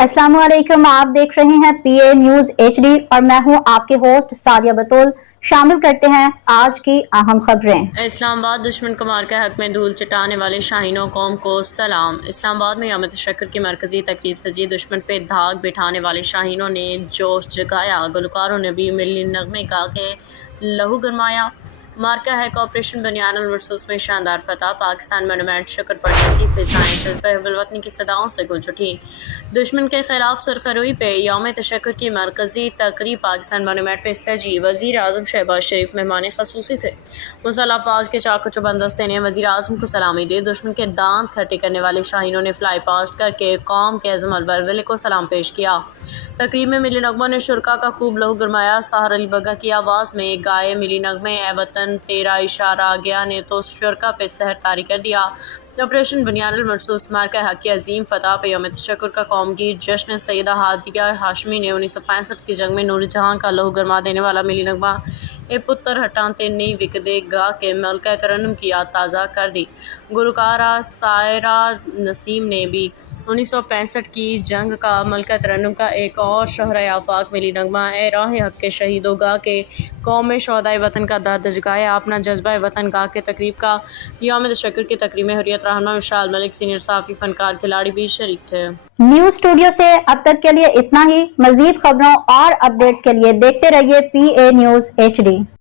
अस्सलाम वालेकुम। आप देख रहे हैं पीए न्यूज एचडी और मैं हूं आपके होस्ट सादिया बतूल। शामिल करते हैं आज की अहम खबरें। इस्लामाबाद दुश्मन को मार के हक में धूल चटाने वाले शाहीनों कौम को सलाम। इस्लामाबाद में यौम तशक्कुर की मरकजी तकरीब सजी दुश्मन पे धाक बिठाने वाले शाहीनों ने जोश जगाया। गुलकारों ने भी मिली नगमे गा के लहू गरमाया। मार्का है ऑपरेशन बनियानुल मरसूस में शानदार फतह। पाकिस्तान मोन्यूमेंट शक्र पड़ने की फिजाएं जज्बे वतनी की सदाओं से गूंज उठी। दुश्मन के खिलाफ सरखरुई पे यौम तशक्कुर की मरकजी तकरीब पाकिस्तान मोन्यूमेंट पे सजी। वज़ीर आज़म शहबाज शरीफ मेहमान खसूसी थे। मुसल्लह अफवाज के चाको चौबंद दस्ते ने वज़ीर आज़म को सलामी दी। दुश्मन के दांत खट्टे करने वाले शाहीनों ने फ्लाई पास्ट करके कौम के अज़म अलवलवले को सलाम पेश किया। तकरीब में मिली नगमों ने शुरका का खूब लहू गरमाया। साहर अली बग्गा की आवाज़ में गाए मिली नगमे ए वतन तेरा इशारा आ गया ने तो शुरका पे सहर तारी कर दिया। ऑपरेशन बनियानुल मरसूस मार्का हक की अजीम फतह पे यौम तशक्कुर का कौमगीर जश्न सैयदा हादिया हाशमी ने 1965 की जंग में नूर जहां का लहू गरमा देने वाला मिली नगमा ए पुत्र हटाते नई विकदे गा के मलका तरन्नुम की याद ताज़ा कर दी। गुलकारा सायरा नसीम ने भी 1965 की जंग का मलका तरन्नुम का एक और शहर आफाक मिली नगमा ए राह हक के शहीदों गा के कौम में शोहदाए वतन का दर्द जगाया। अपना जज्बा वतन गा के तकरीब का यौम तशक्कुर की तकरीब में हुर्रियत रहनुमा विशाल मलिक सीनियर साफ़ी फनकार खिलाड़ी भी शरीक थे। न्यूज स्टूडियो से अब तक के लिए इतना ही। मजीद खबरों और अपडेट्स के लिए देखते रहिए पीए न्यूज एचडी।